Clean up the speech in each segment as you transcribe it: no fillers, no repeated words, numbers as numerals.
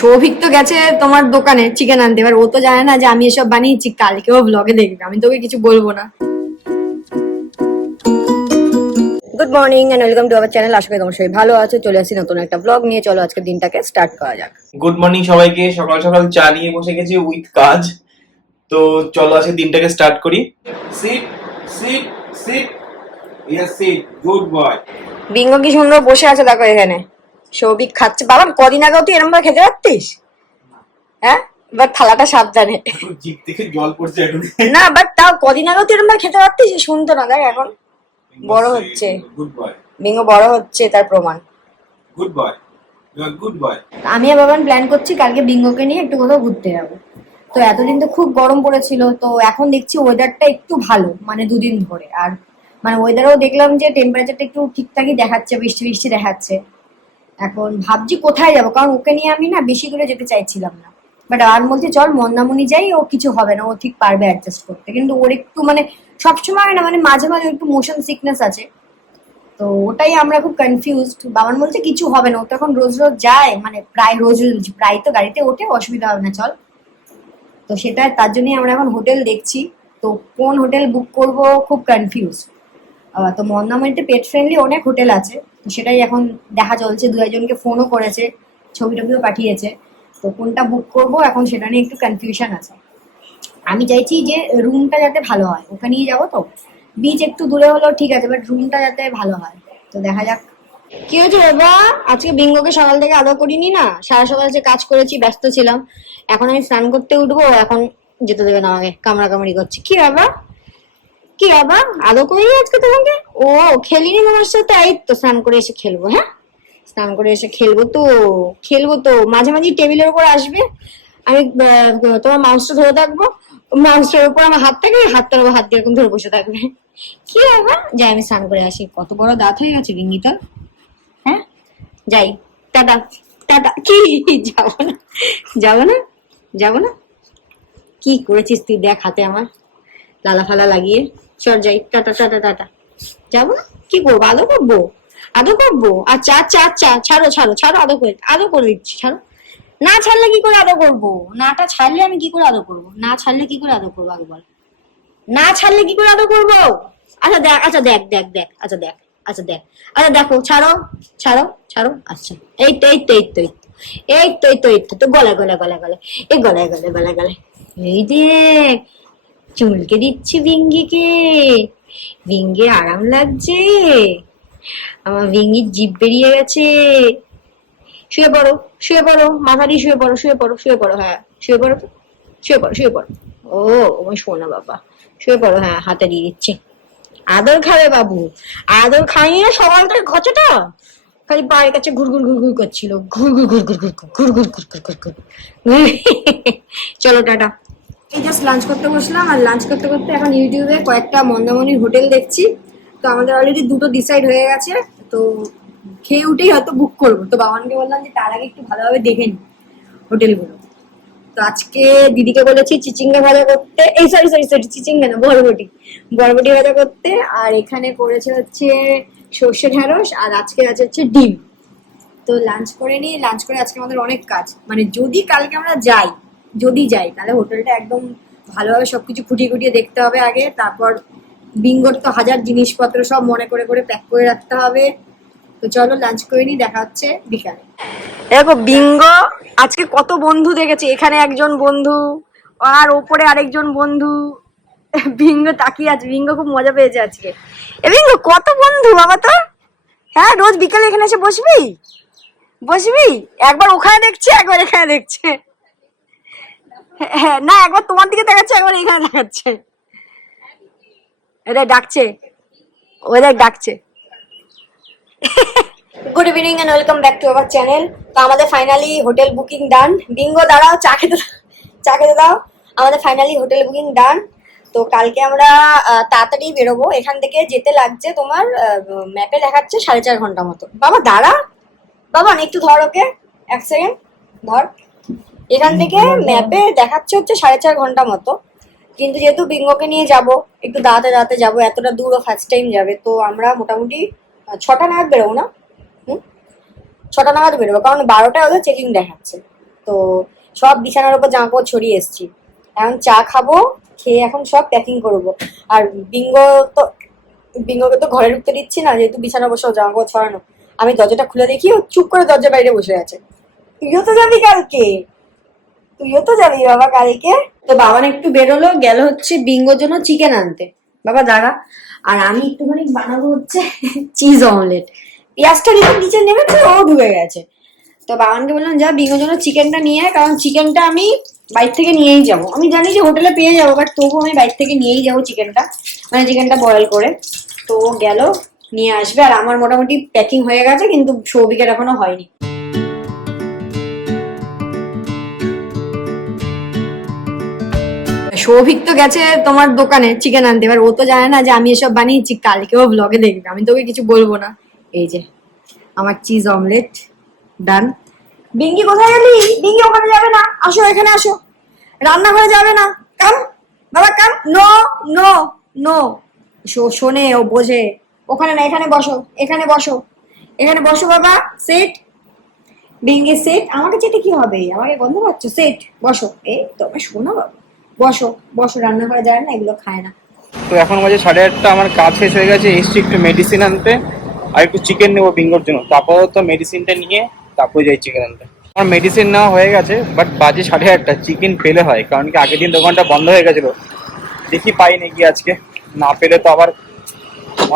সৌভিক তো গেছে তোমার দোকানে চিকেন আনতে, এবার ও তো জানে না যে আমি এসব বানিয়েছি, কালকেও ব্লগে দেখবে, আমি তোকে কিছু বলবো না। Good morning and welcome to our channel. আশা করি তোমার সবাই ভালো আছে। চলে আসি নতুন একটা ব্লগ নিয়ে। চলো আজকে দিনটাকে স্টার্ট করা যাক। গুড মর্নিং সবাইকে। সকাল সকাল চা নিয়ে বসে গেছি উইথ কাজ। তো চলো আজকে দিনটাকে স্টার্ট করি। Sit sit sit, yes sit, good boy. বিঙ্গ কি সুন্দর বসে আছে দেখো এখানে, সৌভিক খাচ্ছে। বাবা কদিন আগেও তুই এরকম ভাবে খেতে পারতিস? হ্যাঁ, এবার থালাটা সাবধানে। জিভ থেকে জল পড়ছে এখন। না বাট তাও কদিন আগেও তুই এরকম ভাবে খেতে পারতিস, শুনতো না। দেখ এখন বড় হচ্ছে, গুড বয়, বিঙ্গ বড় হচ্ছে, তার প্রমাণ। Good boy, you are good boy. আমি আর বাবান প্ল্যান করছি কালকে বিঙ্গকে নিয়ে একটু কোথাও ঘুরতে যাবো। তো এতদিন তো খুব গরম পড়েছিল, তো এখন দেখছি ওয়েদারটা একটু ভালো, মানে দুদিন ধরে। আর মানে ওয়েদারও দেখলাম যে টেম্পারেচারটা একটু ঠিকঠাকই দেখাচ্ছে, বৃষ্টি বৃষ্টি দেখাচ্ছে। এখন ভাবছি কোথায় যাবো, কারণ ওকে নিয়ে আমি না বেশি দূরে যেতে চাইছিলাম না। বাট আর বলছে চল মন্দামণি যাই, ও কিছু হবে না, ও ঠিক পারবে অ্যাডজাস্ট করতে। কিন্তু ওর একটু মানে সবসময় না, মানে মাঝে মাঝে একটু মোশন সিকনেস আছে। তো ওটাই আমরা খুব কনফিউজড। বাবান বলছে কিছু হবে না, ও তো এখন রোজ রোজ যায়, মানে প্রায় রোজ রোজ, প্রায় তো গাড়িতে ওঠে, অসুবিধা হবে না, চল। তো সেটা তার জন্যই আমরা এখন হোটেল দেখছি। তো কোন হোটেল বুক করব খুব কনফিউজ। তো মন্দারমণিতে পেট ফ্রেন্ডলি অনেক হোটেল আছে, তো সেটাই এখন দেখা চলছে। দু একজনকে ফোনও করেছে, ছবি টবিও পাঠিয়েছে। তো কোনটা বুক করব এখন সেটা নিয়ে একটু কনফিউশন আছে। আমি চাইছি যে রুমটা যাতে ভালো হয়, ওখানেই যাবো তো। বিচ একটু দূরে হলেও ঠিক আছে, বাট রুমটা যাতে ভালো হয়। তো দেখা যাক কি হয়েছে। বাবা আজকে বিঙ্গোকে সকাল থেকে আদর করিনি না, সারা সকাল যে কাজ করেছি, ব্যস্ত ছিলাম। এখন আমি স্নান করতে উঠবো, এখন যেতে দেবে না আমাকে, কামড়াকামড়ি করছে। কি বাবা, কি বাবা, আদর করিনি আজকে তোমাকে? ও খেলিনি তোমার সাথে, এই তো স্নান করে এসে খেলবো। হ্যাঁ, স্নান করে এসে খেলবো তো, খেলবো তো। মাঝে মাঝে টেবিলের উপর আসবে, আমি তোমার মাউসটা ধরে থাকবো, মাউসটার উপর আমার হাত থাকবে, হাতটার উপর হাত দিয়ে এরকম ধরে বসে থাকবে। কি বাবা, যাই আমি স্নান করে আসি। কত বড় দাঁত হয়ে গেছে বিঙ্গিতা। হ্যাঁ, যাই, টাটা। টাটা কি, যাবো না, যাবো না, যাবো না। কি করেছিস তুই দেখ হাতে আমার, লালা ফালা লাগিয়ে। চল যাই, টাটা টাটা টাটা। যাবো না, কি করবো, আদর করবো, আদর করবো। আচ্ছা আচ্ছা আচ্ছা, ছাড়ো ছাড়ো ছাড়ো, আদর করে দিচ্ছি, ছাড়ো। না ছাড়লে কি করে আদর করবো, নাটা ছাড়লে আমি কি করে আদর করবো, না ছাড়লে কি করে আদর করবো আগে বল। না ছাড়লে কি করে আদর করবো? আচ্ছা দেখ, আচ্ছা দেখ দেখ দেখ, আচ্ছা দেখ, আচ্ছা দেখ, আচ্ছা দেখো, ছাড়ো ছাড়ো ছাড়ো। আচ্ছা এই তো এই তো এই তো এই তো এই তো এই তো, তো গলায় গলায় গলায় গলায়, এই গলায় গলায় গলায় গলায়। এই দেখ, চুলকে দিচ্ছি বিঙ্গিকে, বিঙ্গে আরাম লাগছে। আমার বিঙ্গির জিভ বেরিয়ে গেছে। শুয়ে পড়ো, শুয়ে পড়ো, মাথা দিয়ে শুয়ে পড়ো, শুয়ে পড়ো, শুয়ে পড়ো। হ্যাঁ শুয়ে পড়ো তো, শুয়ে পড়ো, শুয়ে পড়ো। ও ওই শোনা বাবা, শুয়ে পড়ো। হ্যাঁ হাতে দিয়ে দিচ্ছি। আদর খাবে বাবু, আদর খাইয়ে সকালটার ঘচটা খালি পায়ের কাছে ঘুর ঘুর ঘুর ঘুর করছিল, ঘুর ঘুর ঘুর ঘুর ঘুর ঘুর ঘুর ঘুর ঘুর ঘুর ঘুর। চলো টাটা। এই জাস্ট লাঞ্চ করতে বসলাম, আর লাঞ্চ করতে করতে এখন ইউটিউবে কয়েকটা মন্দারমণির হোটেল দেখছি। তো আমাদের অলরেডি দুটো ডিসাইড হয়ে গেছে। তো খেয়ে উঠেই হয়তো বুক করবো। তো বাবানকে বললাম যে তার আগে একটু ভালোভাবে দেখে নি হোটেলগুলো। তো আজকে দিদিকে বলেছি চিচিঙ্গা ভাজা করতে, এই সরি সরি সরি, চিচিঙ্গা না, বরবটি, বরবটি ভাজা করতে। আর এখানে করেছে হচ্ছে সর্ষে ঢ্যাঁড়স, আর আজকে আছে হচ্ছে ডিম। তো লাঞ্চ করে নিই, লাঞ্চ করে আজকে আমাদের অনেক কাজ। মানে যদি কালকে আমরা যাই, যদি যাই তাহলে হোটেলটা একদম ভালোভাবে সবকিছু খুঁটিয়ে খুঁটিয়ে দেখতে হবে আগে। তারপর বিঙ্গোর তো হাজার জিনিসপত্র সব মনে করে করে প্যাক করে রাখতে হবে। তো চলো লাঞ্চ করে নিই, দেখা হচ্ছে বিকালে। দেখো বিঙ্গ আজকে কত বন্ধু দেখেছে, এখানে একজন বন্ধু, আর ওপরে আরেকজন বন্ধু। বিঙ্গ তাকিয়ে আছে, বিঙ্গ খুব মজা পেয়েছে আজকে। এ বিঙ্গ কত বন্ধু বাবা তোর। হ্যাঁ রোজ বিকালে এখানে এসে বসবি, বসবি। একবার ওখানে দেখছে, একবার এখানে দেখছে। হ্যাঁ না, একবার তোমার দিকে দেখাচ্ছে, একবার এখানে দেখাচ্ছে। এটা ডাকছে, ওদের ডাকছে। Good evening and welcome back to our channel. তো আমাদের finally hotel booking done. Bingo দাঁড়াও, চা খেতে, চা খেতে দাও। আমাদের ফাইনালি হোটেল বুকিং ডান। তো কালকে আমরা তাড়াতাড়ি বেরোবো এখান থেকে। যেতে লাগছে তোমার, ম্যাপে দেখাচ্ছে 4.5 ঘন্টা মতো। বাবা দাঁড়া, বাবা একটু ধর ওকে, এক সেকেন্ড ধর। এখান থেকে ম্যাপে দেখাচ্ছে হচ্ছে 4.5 ঘন্টা মতো। কিন্তু যেহেতু বিঙ্গোকে নিয়ে যাব, একটু দাঁড়াতে দাঁড়াতে যাবো, এতটা দূর ও ফার্স্ট টাইম যাবে। তো আমরা মোটামুটি 6টা নাগাদ বেরোবো না, 6টা নাগাদ বেরোবো, কারণ 12টায় ওদের চেকিং দেখাচ্ছে। তো সব বিছানার উপর জামা কাপড় ছড়িয়ে এসেছি। এখন চা খাবো, খেয়ে এখন সব প্যাকিং করবো। আর বিঙ্গোকে তো ঘরে ঢুকতে দিচ্ছি না, যেহেতু বিছানা বসেও জামা কাপড় ছড়ানো। আমি দরজাটা খুলে দেখি ও চুপ করে দরজার বাইরে বসে আছে। তুইও তো যাবি কালকে, তুইও তো যাবি বাবা কালকে। তো বাবা না একটু বেরোলো, গেল হচ্ছে বিঙ্গোর জন্য চিকেন আনতে। বাবা দাঁড়া। আর আমি একটুখানি বানাবো হচ্ছে চিজ অমলেট। পেঁয়াজটা নিচে নেমেছে, ও ঢুকে গেছে। তো বাবানকে বললাম যা বিঙ্গোর জন্য চিকেনটা নিয়ে আয়, কারণ চিকেনটা আমি বাইরে থেকে নিয়েই যাবো। আমি জানি যে হোটেলে পেয়ে যাবো, বাট তবুও আমি বাইরে থেকে নিয়েই যাবো চিকেনটা, মানে চিকেনটা বয়েল করে। তো ও গেল নিয়ে আসবে। আর আমার মোটামুটি প্যাকিং হয়ে গেছে, কিন্তু সৌভিকের এখনো হয়নি। সৌভিক তো গেছে তোমার দোকানে চিকেন আনতে, এবার ও তো জানে না যে আমি এসব বানিয়েছি, কালকেও ব্লগে দেখবে, আমি তোকে কিছু বলবো না। এই যে আমার চিজ অমলেট ডান। বিঙ্গি কোথায় গেলি? বিঙ্গি ওখানে যাবে না, আসো এখানে আসো, রান্নাঘরে যাবে না, কাম বাবা কাম। নো নো নো, শোনে, ও বোঝে। ওখানে না, এখানে বসো, এখানে বসো, এখানে বসো বাবা, সেট। বিঙ্গি সেট। আমাকে চেটে কি হবে, আমাকে গন্ধ পাচ্ছ, সেট বসো। এই তবে শোনো বাবা, বসো বসো, রান্না করা যায় না, এগুলো খায় না। তো এখন বাজে 8:30, আমার কাজ শেষ হয়ে গেছে, এসছি একটু মেডিসিন আনতে আর একটু চিকেন নেবো বিঙ্গোর জন্য। তারপর তো মেডিসিনটা নিয়ে তারপর যাই চিকেন আনতে। আমার মেডিসিন নেওয়া হয়ে গেছে, বাট বাজে 8:30, চিকেন পেলে হয়, কারণ কি আগের দিন দোকানটা বন্ধ হয়ে গেছিল। দেখি পাই নাকি আজকে, না পেলে তো আবার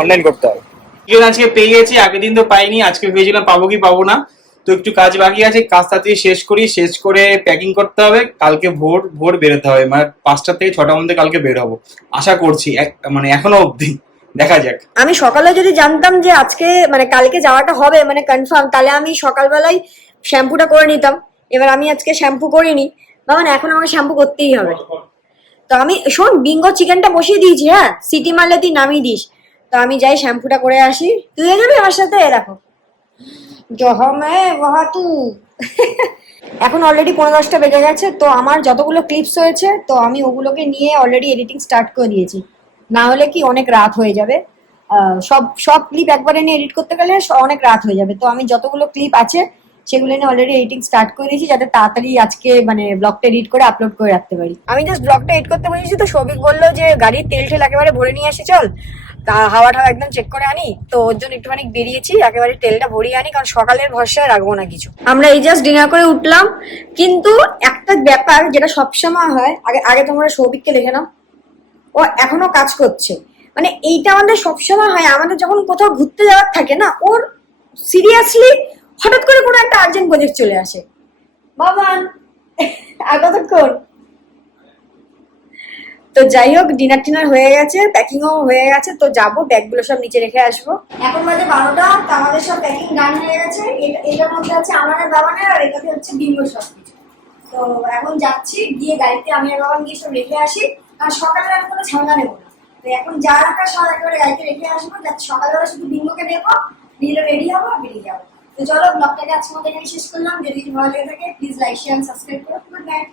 অনলাইন করতে হবে। চিকেন আজকে পেয়ে গেছি, আগের দিন তো পাইনি, আজকে ভেবেছিলাম পাবো কি পাবো না। তো একটু কাজ বাকি আছে, কাজ তাড়াতাড়ি শেষ করি, শেষ করে প্যাকিং করতে হবে। কালকে ভোর ভোর বেরোতে হবে, মানে 5টা থেকে 6টার মধ্যে কালকে বের হবো আশা করছি। মানে এখনো অবধি দেখা যাক। আমি সকালে যদি জানতাম যে আজকে মানে কালকে যাওয়াটা হবে মানে কনফার্ম, তাহলে আমি সকালবেলায় শ্যাম্পুটা করে নিতাম। এবার আমি আজকে শ্যাম্পু করিনি, মানে এখন আমাকে শ্যাম্পু করতেই হবে। তো আমি শোন, বিঙ্গো চিকেনটা বসিয়ে দিয়েছি, হ্যাঁ, সিটি মারলে তুই নামিয়ে দিস। তো আমি যাই শ্যাম্পুটা করে আসি, তুই যাবি আমার সাথে? দেখো জহমে তু। এখন অলরেডি 9:10 বেজে গেছে। তো আমার যতগুলো ক্লিপস হয়েছে, তো আমি ওগুলোকে নিয়ে অলরেডি এডিটিং স্টার্ট করে দিয়েছি, না হলে কি অনেক রাত হয়ে যাবে। সব সব ক্লিপ একবারে নিয়ে এডিট করতে গেলে অনেক রাত হয়ে যাবে। তো আমি যতগুলো ক্লিপ আছে সেগুলো নিয়ে অলরেডি এডিটিং স্টার্ট করে দিয়েছি, যাতে তাড়াতাড়ি আজকে মানে ব্লগটা এডিট করে আপলোড করে রাখতে পারি। আমি জাস্ট ব্লগটা এডিট করতে বলেছি, তো সৌভিক বললো যে গাড়ির তেল টেল একেবারে ভরে নিয়ে আসি চল, তা হাওয়া টাওয়া একদম চেক করে আনি। তো ওর জন্য একটুখানি বেরিয়েছি, একেবারে তেলটা ভরিয়ে আনি, কারণ সকালের ভরসায় রাখবো না কিছু। আমরা এই জাস্ট ডিনার করে উঠলাম, কিন্তু একটা ব্যাপার যেটা সবসময় হয়, আগে আগে তোমরা সৌভিককে দেখে নাও, ও এখনো কাজ করছে। মানে এইটা আমাদের সবসময় হয়, আমাদের যখন কোথাও ঘুরতে যাওয়ার থাকে না, ওর সিরিয়াসলি হঠাৎ করে কোনো একটা আর্জেন্ট প্রজেক্ট চলে আসে। বাবান আর কতক্ষণ। তো যাই হোক, ডিনার টিনার হয়ে গেছে, প্যাকিংও হয়ে গেছে, তো যাবো, ব্যাগগুলো সব নিচে রেখে আসবো। এখন বাজে 12টা, তো আমাদের সব প্যাকিং ডান হয়ে গেছে। এটার মধ্যে আছে আমার আর বাবানের, আর এটাতে হচ্ছে বিঙ্গোর সব কিছু। তো এখন যাচ্ছি, গিয়ে গাড়িতে আমি আর বাবান গিয়ে সব রেখে আসি, কারণ সকালে আমি কোনো ঝামেলা নেবো না। তো এখন যা রাখার সব একেবারে গাড়িতে রেখে আসবো, যাতে সকালবেলা শুধু বিঙ্গোকে নেবো, নিয়ে রেডি হবো আর বেরিয়ে যাবো। তো চলো, ব্লগটাকে আজকে আমাদের এখানে শেষ করলাম। যদি কিছু ভালো লেগে থাকে প্লিজ লাইক শেয়ার সাবস্ক্রাইব করো। Good night.